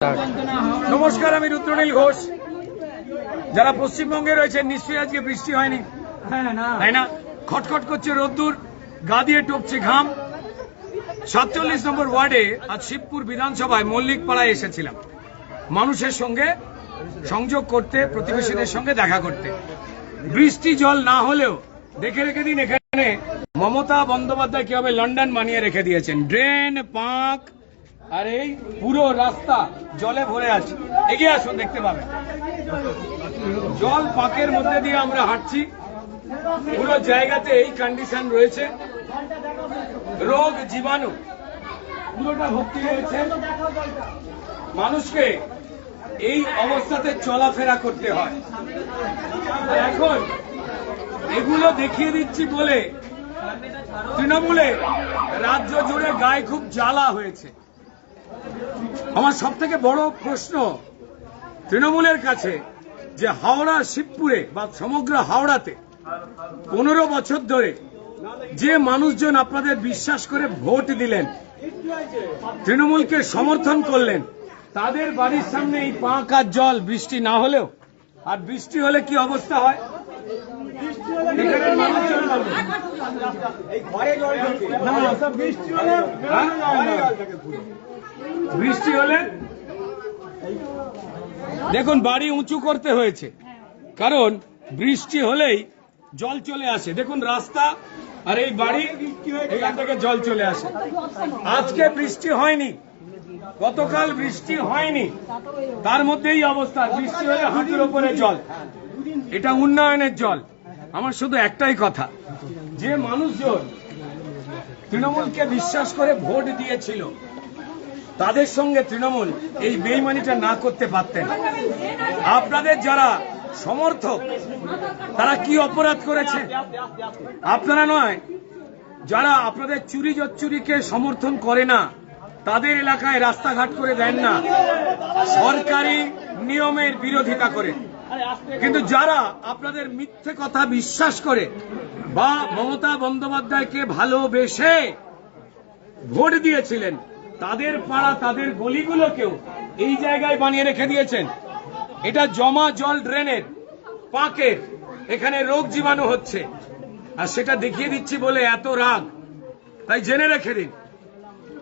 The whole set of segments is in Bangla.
নমস্কার, আমি রুদ্রনীল ঘোষ। যারা পশ্চিমবঙ্গে রয়েছেন নিশ্চয়ই আজকে বৃষ্টি হয়নি, তাই না? খটখট করছে রোদ্দুর, গা দিয়ে টপছে ঘাম। 47 নম্বর ওয়ার্ডে আজ শিবপুর বিধানসভায় মল্লিক পাড়ায় এসেছিলাম মানুষের সঙ্গে সংযোগ করতে, প্রতিবেশীদের সঙ্গে দেখা করতে। বৃষ্টি জল না হলেও দেখে রেখে দিন এখানে মমতা বন্দ্যোপাধ্যায় কিভাবে লন্ডন বানিয়ে রেখে দিয়েছেন। ড্রেন, পাঁক আর এই পুরো রাস্তা জলে ভরে আছে। এগিয়ে আসুন, দেখতে পাবেন জল পাঁকের মধ্যে দিয়ে আমরা হাঁটছি। পুরো জায়গাতে এই কন্ডিশন রয়েছে, রোগ জীবাণু পুরোটা ভর্তি রয়েছে। মানুষকে এই অবস্থাতে চলাফেরা করতে হয়। এখন এগুলো দেখিয়ে দিচ্ছি বলে তৃণমূলে রাজ্য জুড়ে গায়ে খুব জ্বালা হয়েছে। আমার সব থেকে বড় প্রশ্ন তৃণমূলের কাছে যে হাওড়া শিবপুরে বা সমগ্র হাওড়াতে 15 বছর ধরে যে মানুষজন আপনাদের বিশ্বাস করে ভোট দিলেন, তৃণমূলকে সমর্থন করলেন, তাদের বাড়ির সামনে এই পাঁক আর জল বৃষ্টি না হলেও, আর বৃষ্টি হলে কি অবস্থা হয়? বৃষ্টি হলে দেখুন বাড়ি উঁচু করতে হয়েছে, কারণ বৃষ্টি হলেই জল চলে আসে। দেখুন রাস্তা আর এই বাড়ি, এখান থেকে জল চলে আসে। আজকে বৃষ্টি হয়নি, গতকাল বৃষ্টি হয়নি, তার মধ্যেই অবস্থা। বৃষ্টি হলে হাঁটুর ওপরে জল, এটা উন্নয়নের জল। আমার শুধু একটাই কথা, যে মানুষজন তৃণমূলকে বিশ্বাস করে ভোট দিয়েছিল, তাদের সঙ্গে তৃণমূল এই বেইমানিটা না করতে পারতেন। আপনাদের যারা সমর্থক, তারা কি অপরাধ করেছে? আপনারা নয়, যারা আপনাদের চুরি জচ্চুরিকে সমর্থন করে না, তাদের এলাকায় রাস্তাঘাট করে দেন না, সরকারি নিয়মের বিরোধিতা করে। কিন্তু যারা আপনাদের মিথ্যে কথা বিশ্বাস করে বা মমতা বন্দ্যোপাধ্যায়কে ভালোবেসে ভোট দিয়েছিলেন, তাদের পাড়া, তাদের গলিগুলোকেও এই জায়গায় বানিয়ে রেখে দিয়েছেন। এটা জমা জল, ড্রেনের, পাঁকের, এখানে রোগ জীবাণু হচ্ছে, আর সেটা দেখিয়ে দিচ্ছি বলে এত রাগ। তাই জেনে রেখে দিন,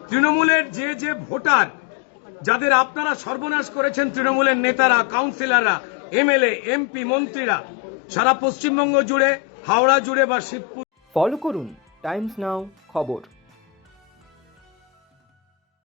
তৃণমূলের যে যে ভোটার, যাদের আপনারা সর্বনাশ করেছেন, তৃণমূলের নেতারা, কাউন্সিলররা, এমএলএ, এমপি, মন্ত্রীরা, সারা পশ্চিমবঙ্গ জুড়ে, হাওড়া জুড়ে বা শিবপুর। ফলো করুন টাইমস নাও খবর।